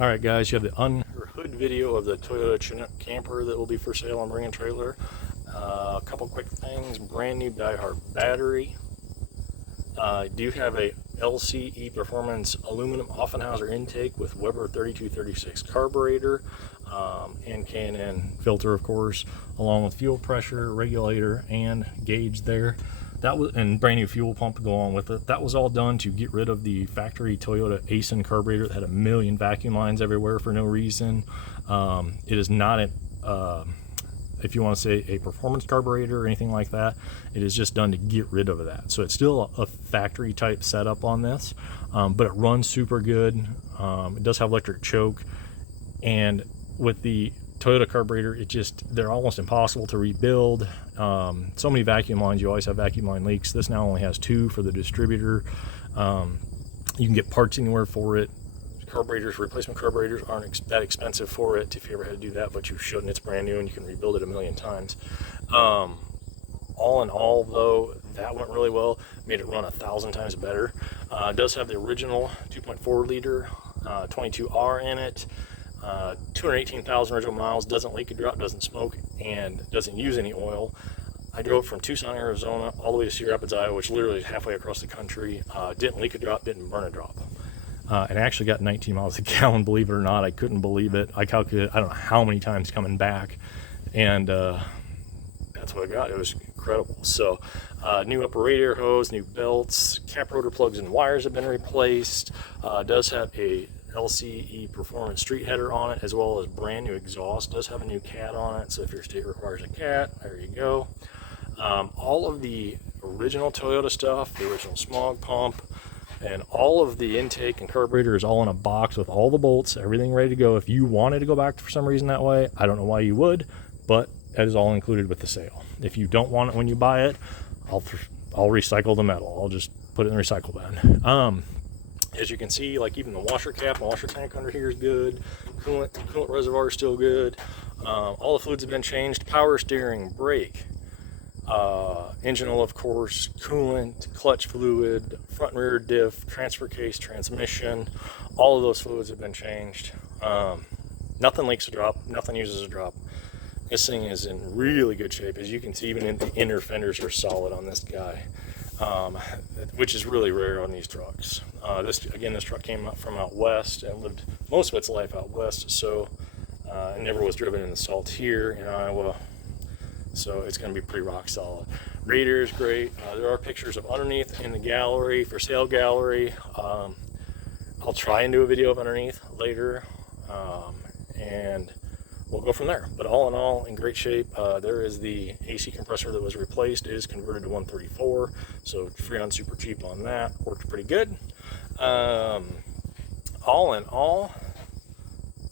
Alright guys, you have the under hood video of the Toyota Chinook camper that will be for sale on Bring a Trailer. A couple quick things: brand new Die-Hard battery. Do have a LCE Performance aluminum Offenhauser intake with Weber 3236 carburetor, and K&N filter, of course, along with fuel pressure regulator and gauge there. That was, and brand new fuel pump to go on with it. That was all done to get rid of the factory Toyota Aisin carburetor that had a million vacuum lines everywhere for no reason. It is not if you want to say a performance carburetor or anything like that. It is just done to get rid of that. So it's still a factory type setup on this, but it runs super good. It does have electric choke, and with the Toyota carburetor, they're almost impossible to rebuild. So many vacuum lines, you always have vacuum line leaks. This now only has 2 for the distributor. You can get parts anywhere for it. Carburetors, replacement carburetors aren't that expensive for it if you ever had to do that, but you shouldn't. It's brand new and you can rebuild it a million times. All in all, though, that went really well. Made it run 1,000 times better. It does have the original 2.4 liter 22R in it. 218,000 original miles, doesn't leak a drop, doesn't smoke, and doesn't use any oil. I drove from Tucson, Arizona, all the way to Cedar Rapids, Iowa, which literally is halfway across the country. Didn't leak a drop, didn't burn a drop. And I actually got 19 miles a gallon, believe it or not. I couldn't believe it. I calculated, I don't know how many times coming back, and that's what I got. It was incredible. So new upper radiator hose, new belts, cap rotor plugs and wires have been replaced. Does have a LCE Performance street header on it, as well as brand new exhaust. Does have a new cat on it, so if your state requires a cat, there you go. All of the original Toyota stuff, the original smog pump, and all of the intake and carburetor is all in a box with all the bolts, everything ready to go. If you wanted to go back for some reason that way, I don't know why you would, but that is all included with the sale. If you don't want it when you buy it, I'll recycle the metal. I'll just put it in the recycle bin. As you can see, like even the washer cap and washer tank under here is good. Coolant reservoir is still good. All the fluids have been changed. Power steering, brake, engine oil, of course, coolant, clutch fluid, front and rear diff, transfer case, transmission. All of those fluids have been changed. Nothing leaks a drop. Nothing uses a drop. This thing is in really good shape. As you can see, even the inner fenders are solid on this guy. Which is really rare on these trucks. This truck came up from out west and lived most of its life out west, so it never was driven in the salt here in Iowa, so it's going to be pretty rock solid. Radiator is great. There are pictures of underneath in the gallery, for sale gallery. I'll try and do a video of underneath later, and we'll go from there. But all in all, in great shape. There is the AC compressor that was replaced. It is converted to 134, so Freon super cheap on that. Worked pretty good. All in all,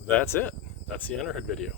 that's it. That's the underhood video.